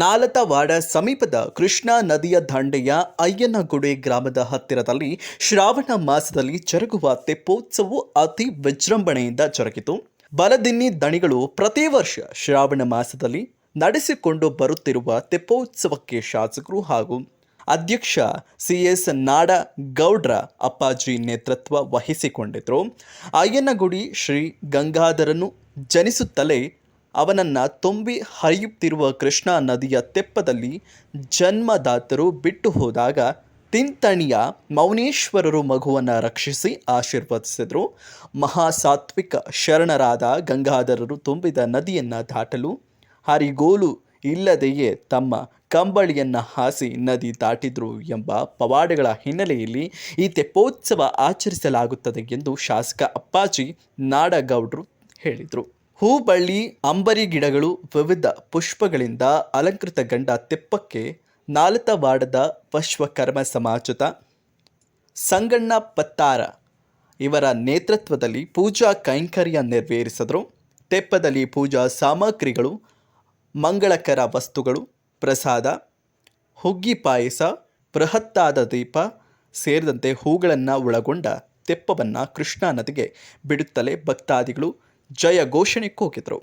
ನಾಲತವಾಡ ಸಮೀಪದ ಕೃಷ್ಣಾ ನದಿಯ ದಂಡೆಯ ಅಯ್ಯನಗುಡಿ ಗ್ರಾಮದ ಹತ್ತಿರದಲ್ಲಿ ಶ್ರಾವಣ ಮಾಸದಲ್ಲಿ ಜರುಗುವ ತೆಪ್ಪೋತ್ಸವವು ಅತಿ ವಿಜೃಂಭಣೆಯಿಂದ ಜರುಗಿತು. ಬಲದಿನ್ನಿ ದಣಿಗಳು ಪ್ರತಿ ವರ್ಷ ಶ್ರಾವಣ ಮಾಸದಲ್ಲಿ ನಡೆಸಿಕೊಂಡು ಬರುತ್ತಿರುವ ತೆಪ್ಪೋತ್ಸವಕ್ಕೆ ಶಾಸಕರು ಹಾಗೂ ಅಧ್ಯಕ್ಷ ಸಿ.ಎಸ್. ನಾಡಗೌಡ್ರ ಅಪ್ಪಾಜಿ ನೇತೃತ್ವ ವಹಿಸಿಕೊಂಡಿದ್ದರು. ಅಯ್ಯನಗುಡಿ ಶ್ರೀ ಗಂಗಾಧರನು ಜನಿಸುತ್ತಲೇ ಅವನನ್ನು ತುಂಬಿ ಹರಿಯುತ್ತಿರುವ ಕೃಷ್ಣಾ ನದಿಯ ತೆಪ್ಪದಲ್ಲಿ ಜನ್ಮದಾತರು ಬಿಟ್ಟು ಹೋದಾಗ ತಿಂತಣಿಯ ಮೌನೇಶ್ವರರು ಮಗುವನ್ನು ರಕ್ಷಿಸಿ ಆಶೀರ್ವದಿಸಿದರು. ಮಹಾಸಾತ್ವಿಕ ಶರಣರಾದ ಗಂಗಾಧರರು ತುಂಬಿದ ನದಿಯನ್ನು ದಾಟಲು ಹರಿಗೋಲು ಇಲ್ಲದೆಯೇ ತಮ್ಮ ಕಂಬಳಿಯನ್ನು ಹಾಸಿ ನದಿ ದಾಟಿದ್ರು ಎಂಬ ಪವಾಡಗಳ ಹಿನ್ನೆಲೆಯಲ್ಲಿ ಈ ತೆಪ್ಪೋತ್ಸವ ಆಚರಿಸಲಾಗುತ್ತದೆ ಎಂದು ಶಾಸಕ ಅಪ್ಪಾಜಿ ನಾಡಗೌಡ್ರು ಹೇಳಿದರು. ಹೂಬಳ್ಳಿ, ಅಂಬರಿ ಗಿಡಗಳು, ವಿವಿಧ ಪುಷ್ಪಗಳಿಂದ ಅಲಂಕೃತಗೊಂಡ ತೆಪ್ಪಕ್ಕೆ ನಾಲತವಾಡದ ವಿಶ್ವಕರ್ಮ ಸಮಾಜದ ಸಂಗಣ್ಣ ಪತ್ತಾರ ಇವರ ನೇತೃತ್ವದಲ್ಲಿ ಪೂಜಾ ಕೈಂಕರ್ಯ ನೆರವೇರಿಸಿದರು. ತೆಪ್ಪದಲ್ಲಿ ಪೂಜಾ ಸಾಮಗ್ರಿಗಳು, ಮಂಗಳಕರ ವಸ್ತುಗಳು, ಪ್ರಸಾದ, ಹುಗ್ಗಿ ಪಾಯಸ, ಬೃಹತ್ತಾದ ದೀಪ ಸೇರಿದಂತೆ ಹೂಗಳನ್ನು ಒಳಗೊಂಡ ತೆಪ್ಪವನ್ನು ಕೃಷ್ಣಾ ನದಿಗೆ ಬಿಡುತ್ತಲೇ ಭಕ್ತಾದಿಗಳು ಜಯ ಘೋಷಣೆ ಕೂಗಿದರು.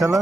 चलो